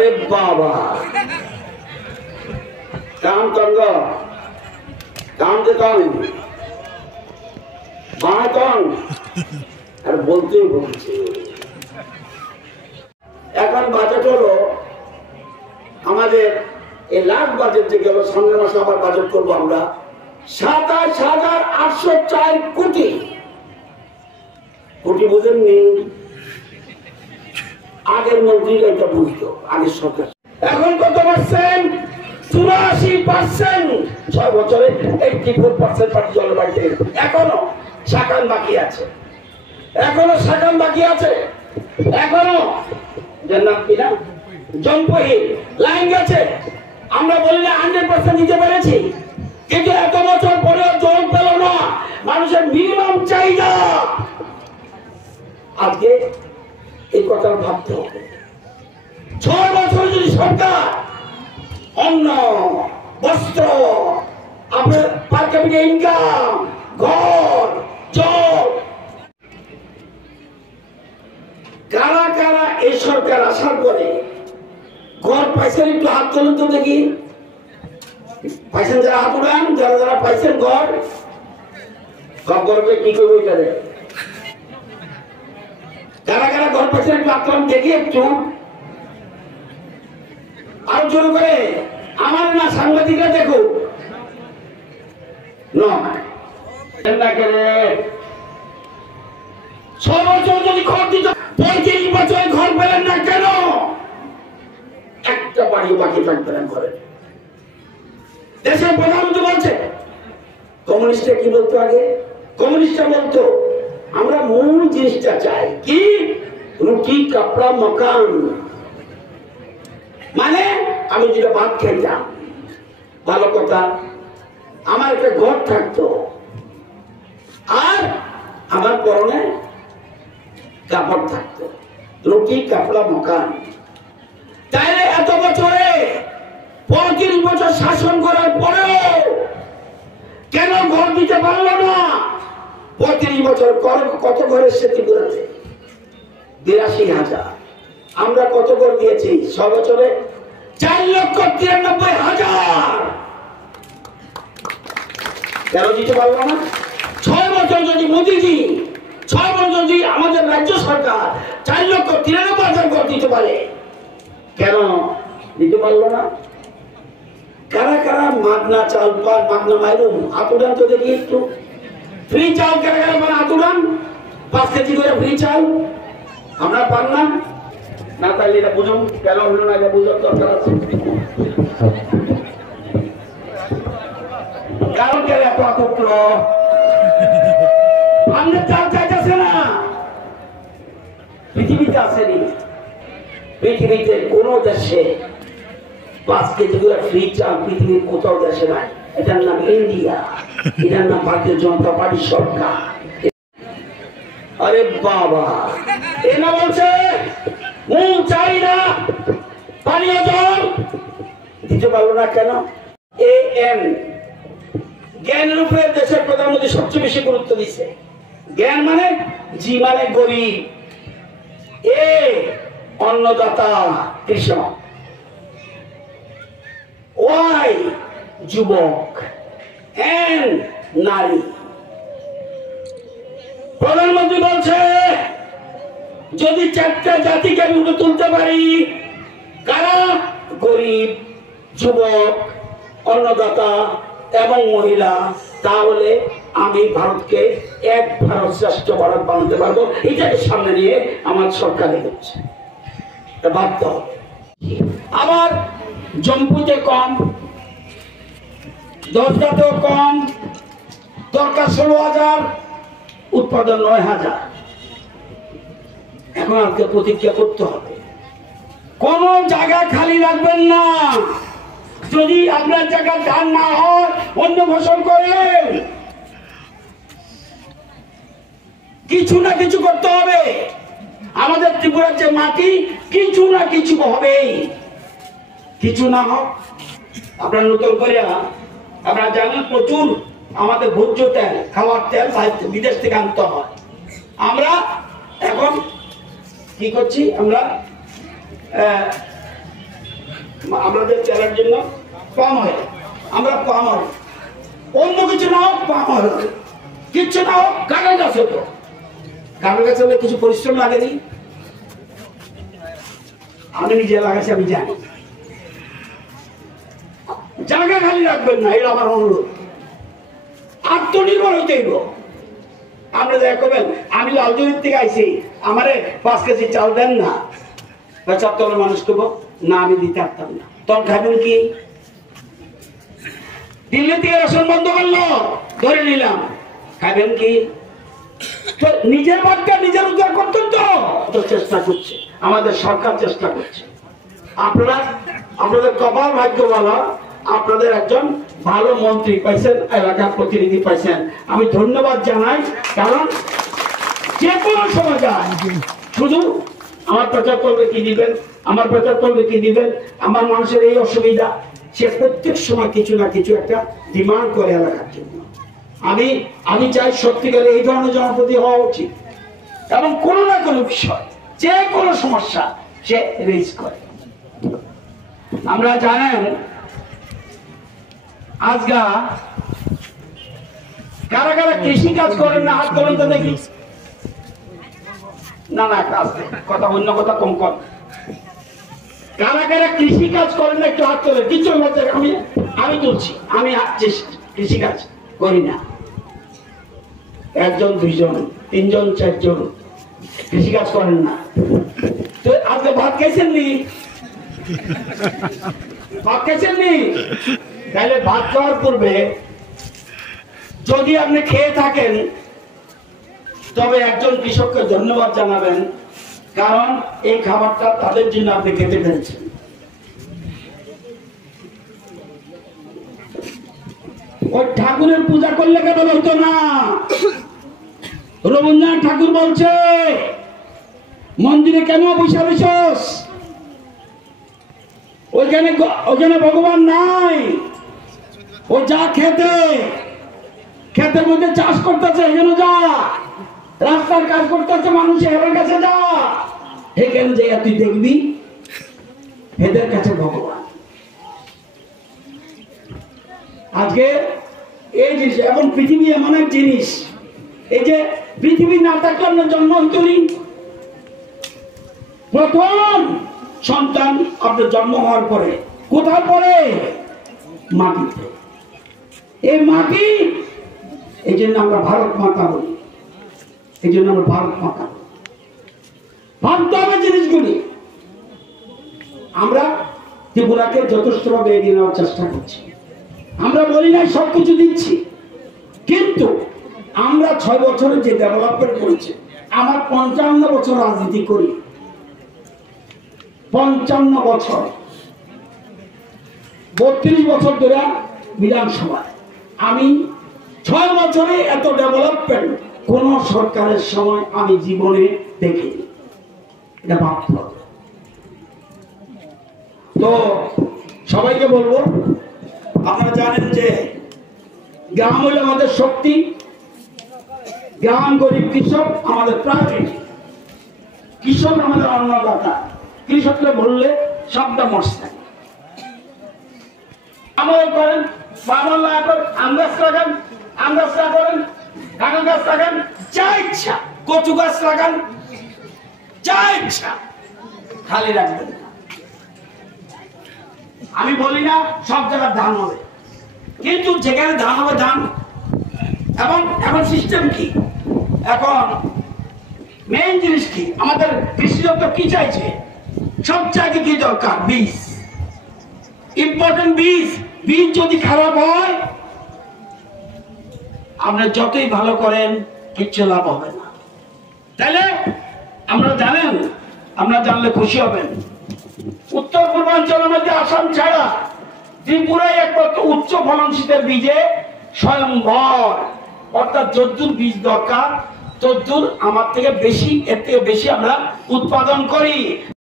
अरे बाबा काम कर काम से कौन माँ कौन अरे बोलते ही बोलते এখন বাজেট হলো আমাদের এই লাখ বাজেট থেকে হলো সামনের মাসে আবার বাজেট করবো আমরা ২৭,৮০৪ কোটি কোটি বুঝেননি আগের মন্ত্রীরা এটা বুঝতো আগের সরকার এখন কত পার্সেন্ট ৮৪% ৬ বছরে 84% পার্টি জলবায়ুতে এখনো শাখান বাকি আছে এখনো জান্নাত কিনা জম্পহীন লাইন গেছে আমরা বলি না 100% দিতে পেরেছি কিন্তু এত বছর পরে জল পেল না মানুষের মিনিমাম চাহিদা আজকে এই কথা ভাবতে হবে ৬ বছর যদি সরকার অন্ন বস্ত্র আপনার পার ক্যাপিটা ইনকাম ঘর জল কারা কারা এই সরকার আসার পরে ঘর পাইছেন একটু হাত তুলুন তো দেখি পাইছেন যারা হাত উড়ান যারা যারা পাইছেন ঘর সব গর্বে কি করবো এটারে কারা কারা ঘর পাইছেন একটু হাত তুলুন দেখি একটু আরো জোর করে আমার না সাংবাদিকরা দেখো না করে ৬ বছর যদি ঘর দিত ৩৫ বছর ঘর পেলেন না কেন একটা বাড়ি বাকি থাকবে না ঘরে দেশের প্রধানমন্ত্রী বলছে কমিউনিস্টরা কি বলতো আগে কমিউনিস্টরা বলতো আমরা মূল জিনিসটা চাই কি রুটি কাপড়া মকান মানে আমি যেটা ভাত খাইতাম ভালো কথা আমার একটা ঘর থাকতো আর আমার পরনে কাপড় থাকতো রুটি কাপড়া মকান তাইলে এত বছরে ৩৫ বছর শাসন করার পরেও কেন ঘর দিতে পারলো না ৩৫ বছর কত ঘরের স্মৃতি করেছে ৮২,০০০ আমরা কত ঘর দিয়েছি ৬ বছরে ৪,৯৩,০০০ কেন দিতে পারলো না ৬ বছর যদি মোদীজি ৬ বছর যদি আমাদের রাজ্য সরকার ৪,৯৩,০০০ ঘর দিতে পারে কেন দিতে পারলো না কারা কারা মাগনা চাল পান মাগনা মাইরুম আতুরান তো দেখি একটু ফ্রি চাল কারা কারা মানে আতুরান ৫ কেজি করে ফ্রি চাল আমরা পান না না তাহলে এটা বুঝুন কেন হলো না এটা বুঝার দরকার আছে কারণ কেন এত আতঙ্ক আমাদের চাল চাইতেছে না পৃথিবীতে আসেনি পৃথিবীতে কোন দেশে ৫ কেজি করে ফ্রি চাল পৃথিবীর কোথাও দেশে নাই এটার নাম ইন্ডিয়া এটার নাম ভারতীয় জনতা পার্টি সরকার আরে বাবা এনা বলছে মূল চাহিদা পানীয় জল দিতে পারলো না কেন এএম জ্ঞানের উপরে দেশের প্রধানমন্ত্রী সবচেয়ে বেশি গুরুত্ব দিচ্ছে জ্ঞান মানে জি মানে গরিব এ অন্নদাতা কৃষক ওয়াই যুবক এন নারী প্রধানমন্ত্রী বলছে যদি ৪টা জাতিকে আমি উঠে তুলতে পারি কারা গরিব যুবক অন্নদাতা এবং মহিলা তাহলে আমি ভারতকে এক ভারত শ্রেষ্ঠ ভারত বানাতে পারবো এটাকে সামনে নিয়ে আমার সরকার এগোচ্ছে ভাবতে হবে আবার জম্পুতে কম দশটাতেও কম দরকার ১৬,০০০ উৎপাদন ৯,০০০ এখন আজকে প্রতিজ্ঞা করতে হবে কোন জায়গা খালি রাখবেন না যদি আপনার জায়গা ধান না হয় অন্য ফসল করেন কিছু না কিছু করতে হবে আমাদের ত্রিপুরার যে মাটি কিছু না কিছু হবেই কিছু না হোক আপনার নতুন করে আপনারা জানেন প্রচুর আমাদের ভোজ্য তেল খাওয়ার তেল বিদেশ থেকে আনতে হয় আমরা এখন কি করছি আমরা আমাদের তেলের জন্য পাম অয়েল, আমরা পাম অয়েল, অন্য কিছু না হোক পাম অয়েল, কিচ্ছু না হোক কাগজ গাছ হতো। কাগজ গাছ হলে কিছু পরিশ্রম লাগেনি, আমি নিজে লাগাইছি, আমি জানি। জায়গা খালি রাখবেন না, এটা আমার অনুরোধ। আত্মনির্ভর হইতে হইব। আপনি দেখবেন আমি লালজুরির থেকে আইছি, আমারে 5 কেজি চাল দেন না, 75 মানুষ দেবো না, আমি দিতে পারতাম না। তখন খাবেন কি? দিল্লি থেকে রেশন বন্ধ করলো, ধরে নিলাম, খাবেন কি? তো নিজের বাচ্চা নিজের উদ্ধার করতেন তো চেষ্টা করছে, আমাদের সরকার চেষ্টা করছে। আপনারা আপনাদের কপাল ভাগ্য ভালো, আপনাদের একজন ভালো মন্ত্রী পাইছেন, এলাকার প্রতিনিধি পাইছেন, আমি ধন্যবাদ জানাই। কারণ যে কোনো সময় যায়, শুধু আমার প্রচার করবে কি দিবেন, আমার প্রচার করবে কি দিবেন, আমার মানুষের এই অসুবিধা, সে প্রত্যেক সময় কিছু না কিছু একটা ডিমান্ড করে এলাকার জন্য। আমি চাই সত্যিকারে এই ধরনের জনপ্রতি হওয়া উচিত, এবং কোনো না কোনো বিষয়, যে কোনো সমস্যা সে রেজ করে। আমরা জানেন আজকা কারা কারা কৃষি কাজ করেন না, হাত করেন তো দেখি। না না, কথা অন্য কথা কম কর। কারা কারা কৃষি কাজ করেন না একটু হাত তোলেন। কিছু আমি তুলছি, আমি কৃষি কাজ করি না। 1 জন 2 জন 3 জন 4 জন কৃষি কাজ করেন না। তো আজকে ভাত খাইছেন নি? ভাত খাইছেন নি? তাহলে ভাত খাওয়ার পূর্বে যদি আপনি খেয়ে থাকেন, তবে একজন কৃষককে ধন্যবাদ জানাবেন, কারণ এই খাবারটা তাদের জন্য আপনি খেতে পেরেছেন। ওই ঠাকুরের পূজা করলে কেবল হতো না। রবীন্দ্রনাথ ঠাকুর বলছে, মন্দিরে কেন বসে বসস? ওইখানে ভগবান নাই। ও যা খেতের মধ্যে চাষ করতেছে, এখানে যা। রাস্তার কাজ করতেছে, মানুষ এর কাছে যা, এখানে যাইয়া তুই দেখবি এদের কাছে ভগবান। আজকে এই জিনিস, এখন পৃথিবী এমন এক জিনিস, এই যে পৃথিবী না থাকলে আপনার জন্ম হইতো নি। প্রথম সন্তান আপনার জন্ম হওয়ার পরে কোথায় পড়ে? মাটিতে। এই মাটি, এই জন্য আমরা ভারত মাতা বলি, এই জন্য আমরা ভারত মাতা ভাবতে হবে জিনিসগুলি। আমরা ত্রিপুরাকে যথেষ্টভাবে এগিয়ে নেওয়ার চেষ্টা করছি। আমরা বলি নাই সবকিছু দিচ্ছি, কিন্তু আমরা 6 বছরে যে ডেভেলপমেন্ট করেছি, আমার 55 বছর রাজনীতি করি, 55 বছর, 32 বছর ধরে বিধানসভায়, আমি 6 বছরে এত ডেভেলপমেন্ট কোন সরকারের সময় আমি জীবনে দেখিনি। এটা ভাবতে হবে। তো সবাইকে বলবো, আপনারা জানেন যে গ্রাম হইল আমাদের শক্তি, গ্রাম গরিব কৃষক আমাদের প্রায়োরিটি, কৃষক আমাদের অন্নদাতা। কৃষককে বললে সবটা মস্ত আমল করেন, আমল না করেন, আম গাছ লাগান, আম গাছ না করেন, কাঁঠাল গাছ লাগান, যা ইচ্ছা, কচু গাছ লাগান, যা ইচ্ছা, খালি রাখবেন না। আমি বলি না সব জায়গায় ধান হবে, কিন্তু যেখানে ধান হবে ধান। এবং এখন সিস্টেম কি, এখন মেইন জিনিস কি, আমাদের কৃষি দপ্তর কি চাইছে? সব চাইতে কি দরকার? বীজ, ইম্পর্টেন্ট বীজ। বীজ যদি খারাপ হয়, আপনি যতই ভালো করেন কিচ্ছু লাভ হবে না। তাহলে আমরা জানেন, আমরা জানলে খুশি হবেন, উত্তর পূর্বাঞ্চলের মধ্যে আসাম ছাড়া ত্রিপুরায় একমাত্র উচ্চ ফলনশীলের বীজে স্বয়ংভর। অর্থাৎ যদ্দূর বীজ দরকার তদ্দূর আমার থেকে বেশি, এর থেকে বেশি আমরা উৎপাদন করি।